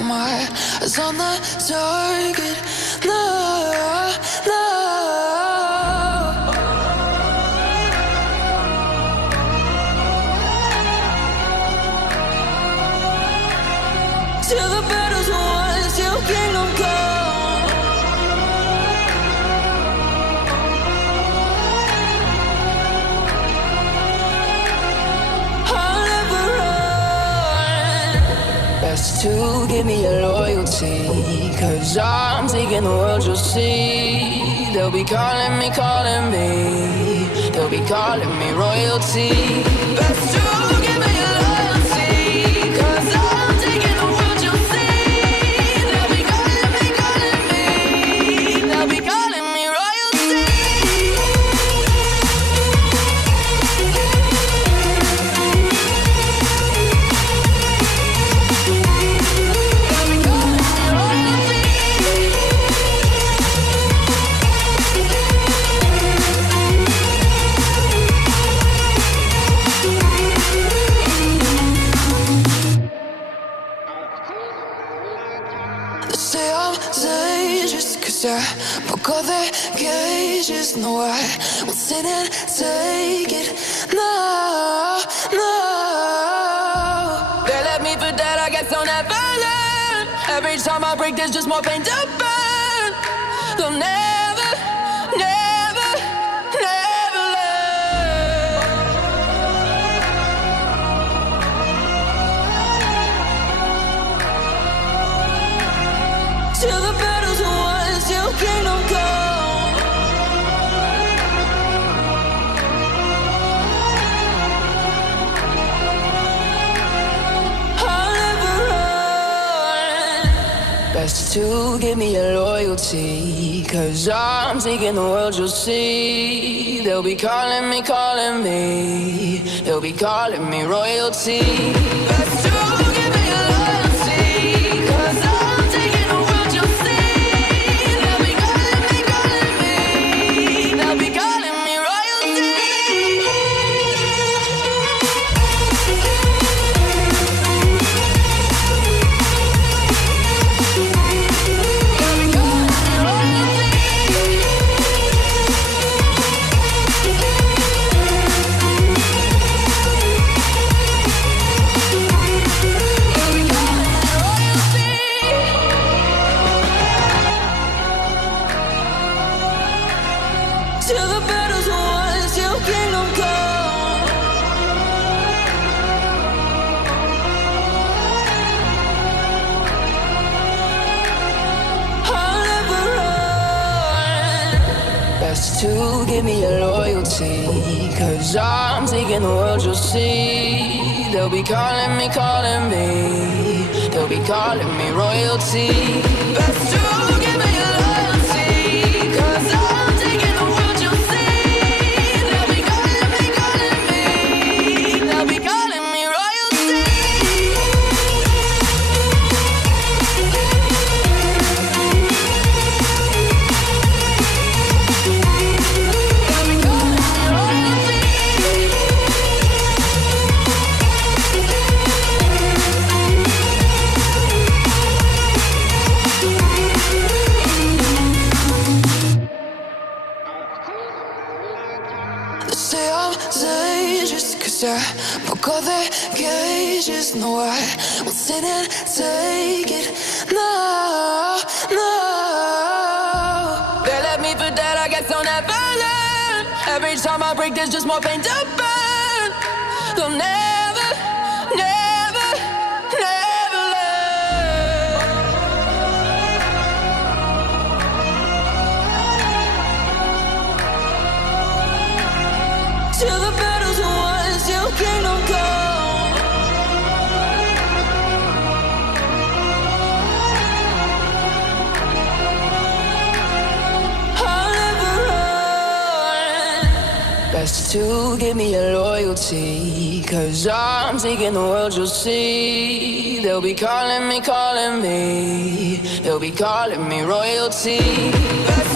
put my eyes on the target. No, no. Till the battle's won, till kingdom come. I'll never run. Best to give me your loyalty, 'cause I'm taking the world, you'll see. They'll be calling me, they'll be calling me royalty. Best to give me your loyalty, 'cause I'm taking the world, you'll see. They'll be calling me, they'll be calling me royalty. Say I'm dangerous, 'cause I broke all their cages. No, I won't sit and take it. No, no. They left me for dead, I guess I'll never learn. Every time I break, there's just more pain to burn. They'll never, never, never learn. Till the battle's won, till kingdom come. I'll never run. Best to give me your loyalty, 'cause I'm taking the world, you'll see. They'll be calling me, they'll be calling me royalty. Best to give me your loyalty, 'cause I'm taking the world, you'll see. They'll be calling me, they'll be calling me royalty. Till the battle's won, till kingdom come. I'll never run. Best to give me your loyalty, 'cause I'm taking the world, you'll see. They'll be calling me, they'll be calling me royalty. Best to give me your loyalty, 'cause I'm taking the world, you'll see. They'll be calling me, they'll be calling me royalty. They'll be calling me royalty. They say I'm dangerous, 'cause I broke all their cages. No, I won't sit and take it. No, no. They left me for dead, I guess I'll never learn. Every time I break, there's just more pain to burn. They'll never, never, never learn. Till the battle's won, till kingdom come. I'll never run. Best to give me your loyalty, 'cause I'm taking the world, you'll see. They'll be calling me, they'll be calling me royalty. Best